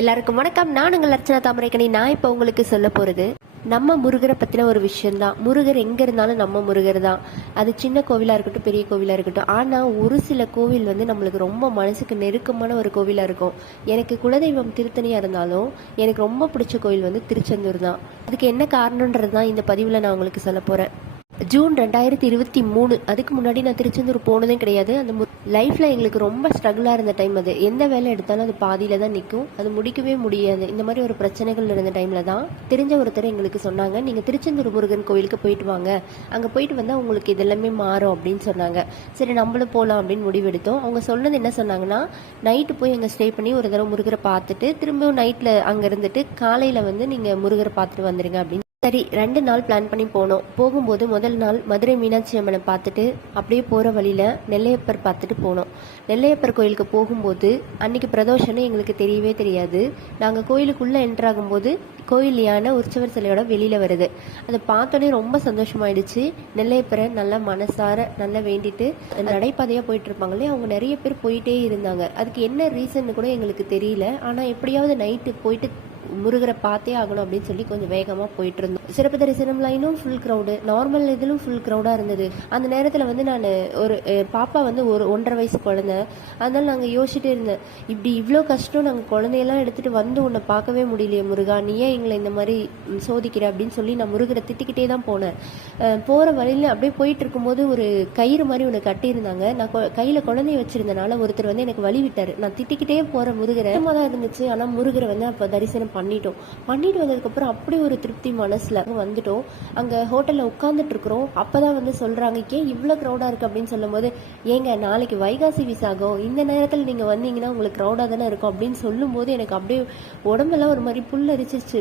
எல்லாருக்கும் வணக்கம். நான் உங்கள் அர்ச்சனா தாமரைக்கணி. நான் இப்போ உங்களுக்கு சொல்ல போகிறது நம்ம முருகரை பற்றின ஒரு விஷயம்தான். முருகர் எங்கே இருந்தாலும் நம்ம முருகர் தான். அது சின்ன கோவிலாக இருக்கட்டும், பெரிய கோவிலாக இருக்கட்டும். ஆனால் ஒரு சில கோவில் நம்மளுக்கு ரொம்ப மனசுக்கு நெருக்கமான ஒரு கோவிலாக இருக்கும். எனக்கு குலதெய்வம் திருத்தணியாக இருந்தாலும் எனக்கு ரொம்ப பிடிச்ச கோவில் திருச்செந்தூர் தான். அதுக்கு என்ன காரணன்றது தான் இந்த பதிவில் நான் உங்களுக்கு சொல்ல போகிறேன். ஜூன் 2023, அதுக்கு முன்னாடி நான் திருச்செந்தூர் போனதே கிடையாது. அந்த லைஃப்பில் எங்களுக்கு ரொம்ப ஸ்ட்ரகிளாக இருந்த டைம் அது. எந்த வேலை எடுத்தாலும் அது பாதியில் தான் நிற்கும், அது முடிக்கவே முடியாது. இந்த மாதிரி ஒரு பிரச்சனைகள் இருந்த டைமில் தான் தெரிஞ்ச ஒருத்தர் எங்களுக்கு சொன்னாங்க, நீங்கள் திருச்செந்தூர் முருகன் கோவிலுக்கு போயிட்டு வாங்க, அங்கே போயிட்டு வந்தால் உங்களுக்கு இதெல்லாமே மாறும் அப்படின்னு சொன்னாங்க. சரி, நம்மளும் போகலாம் அப்படின்னு முடிவெடுத்தோம். அவங்க சொன்னது என்ன சொன்னாங்கன்னா, நைட்டு போய் அங்கே ஸ்டே பண்ணி ஒரு தடவை முருகரை பார்த்துட்டு திரும்பவும் நைட்டில் அங்கே இருந்துட்டு காலையில் நீங்கள் முருகரை பார்த்துட்டு வந்துடுங்க அப்படின்னு. சரி, 2 நாள் பிளான் பண்ணி போனோம். போகும்போது முதல் நாள் மதுரை மீனாட்சி அம்மனை பார்த்துட்டு அப்படியே போகிற வழியில் நெல்லையப்பர் பார்த்துட்டு போனோம். நெல்லையப்பர் கோயிலுக்கு போகும்போது அன்னைக்கு பிரதோஷம்னு எங்களுக்கு தெரியவே தெரியாது. நாங்கள் கோயிலுக்குள்ளே என்ட்ராகும்போது கோயில் யானை உற்சவர் சிலையோட வெளியில் வருது. அதை பார்த்தோன்னே ரொம்ப சந்தோஷமாயிடுச்சு. நெல்லையப்பரை நல்லா மனசார நல்லா வேண்டிட்டு நடைபாதையாக போயிட்டு இருப்பாங்களே, அவங்க நிறைய பேர் போயிட்டே இருந்தாங்க. அதுக்கு என்ன ரீசன் கூட எங்களுக்கு தெரியல. ஆனால் எப்படியாவது நைட்டு போயிட்டு முருகரை பார்த்தே ஆகணும் அப்படின்னு சொல்லி கொஞ்சம் வேகமாக போயிட்டு இருந்தோம். சிறப்பு தரிசனம் லைனும் ஃபுல் க்ரௌடு, நார்மல் இதிலும் ஃபுல் க்ரௌடாக இருந்தது. அந்த நேரத்தில் நான் ஒரு பாப்பா ஒரு 1.5 வயசு குழந்தை. அதனால நாங்கள் யோசிச்சுட்டே இருந்தேன், இப்படி இவ்வளோ கஷ்டம் நாங்கள் குழந்தையெல்லாம் எடுத்துகிட்டு உன்னை பார்க்கவே முடியலையே முருகா, நீ ஏன் எங்களை இந்த மாதிரி சோதிக்கிற அப்படின்னு சொல்லி நான் முருகரை திட்டிக்கிட்டே தான் போனேன். போகிற வழியில் அப்படியே போயிட்டு இருக்கும்போது ஒரு கயிறு மாதிரி ஒன்று கட்டியிருந்தாங்க. நான் கையில் குழந்தைய வச்சுருந்தனால ஒருத்தர் எனக்கு வழி விட்டார். நான் திட்டிக்கிட்டே போகிற முருகரை தான் இருந்துச்சு. ஆனால் முருகரை அப்போ தரிசனம் பண்ணிட்டு வந்ததுக்கப்புறம் அப்படி ஒரு திருப்தி மனசில் வந்துட்டோம். அங்கே ஹோட்டலில் உட்காந்துட்டு இருக்கிறோம். அப்போ தான் சொல்கிறாங்க, ஏன் இவ்வளோ க்ரௌடாக இருக்குது அப்படின்னு சொல்லும் போது, ஏங்க நாளைக்கு வைகாசி விசாகம், இந்த நேரத்தில் நீங்கள் வந்தீங்கன்னா உங்களுக்கு க்ரௌடாக தானே இருக்கும் அப்படின்னு சொல்லும்போது எனக்கு அப்படியே உடம்பெல்லாம் ஒரு மாதிரி புல்லரிச்சிருச்சு.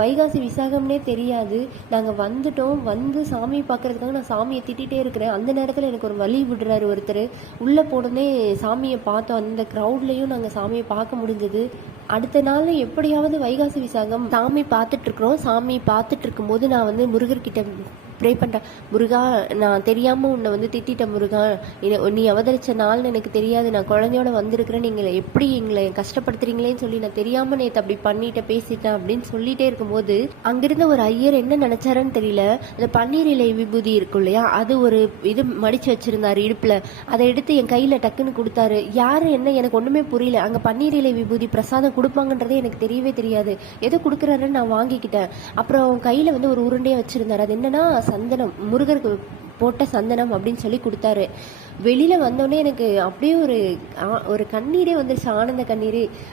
வைகாசி விசாகம்னே தெரியாது, நாங்கள் வந்துட்டோம். சாமியை பார்க்கறதுக்காக நான் சாமியை திட்டிகிட்டே இருக்கிறேன். அந்த நேரத்தில் எனக்கு ஒரு வழி விடுறாரு ஒருத்தர். உள்ளே போனோடனே சாமியை பார்த்தோம். அந்த க்ரௌட்லேயும் நாங்கள் சாமியை பார்க்க முடிஞ்சது. அடுத்த நாள் எப்படியாவது வைகாசி விசாகம் சாமி பார்த்துட்டு இருக்கிறோம். சாமி பார்த்துட்டு இருக்கும்போது நான் முருகர்கிட்ட ப்ரே பண்ணுறேன், முருகா நான் தெரியாமல் உன்னை திட்டிட்டேன் முருகா, நீ அவதரித்த நாள்னு எனக்கு தெரியாது, நான் குழந்தையோட வந்திருக்கிறேன், நீங்கள் எப்படி எங்களை கஷ்டப்படுத்துறீங்களேன்னு சொல்லி நான் தெரியாமல் நேற்று அப்படி பண்ணிட்டேன் பேசிட்டேன் அப்படின்னு சொல்லிட்டே இருக்கும்போது அங்கிருந்த ஒரு ஐயர் என்ன நினச்சாருன்னு தெரியல, அந்த பன்னீர் இலை விபூதி இருக்கும் இல்லையா, அது ஒரு இது மடித்து வச்சுருந்தாரு இடுப்பில். அதை எடுத்து என் கையில் டக்குன்னு கொடுத்தாரு. யார் என்ன எனக்கு ஒன்றுமே புரியல. அங்கே பன்னீர் இலை விபூதி பிரசாதம் கொடுப்பாங்கன்றதே எனக்கு தெரியவே தெரியாது. எதோ கொடுக்குறாருன்னு நான் வாங்கிக்கிட்டேன். அப்புறம் கையில் ஒரு உருண்டையை வச்சுருந்தார். அது என்னன்னா சந்தனம், முருகருக்கு போட்ட சந்தனம் அப்படின்னு சொல்லி கொடுத்தாரு. வெளியில வந்தோடனே எனக்கு அப்படியே ஒரு கண்ணீரே வந்துருச்சு, ஆனந்த கண்ணீரே.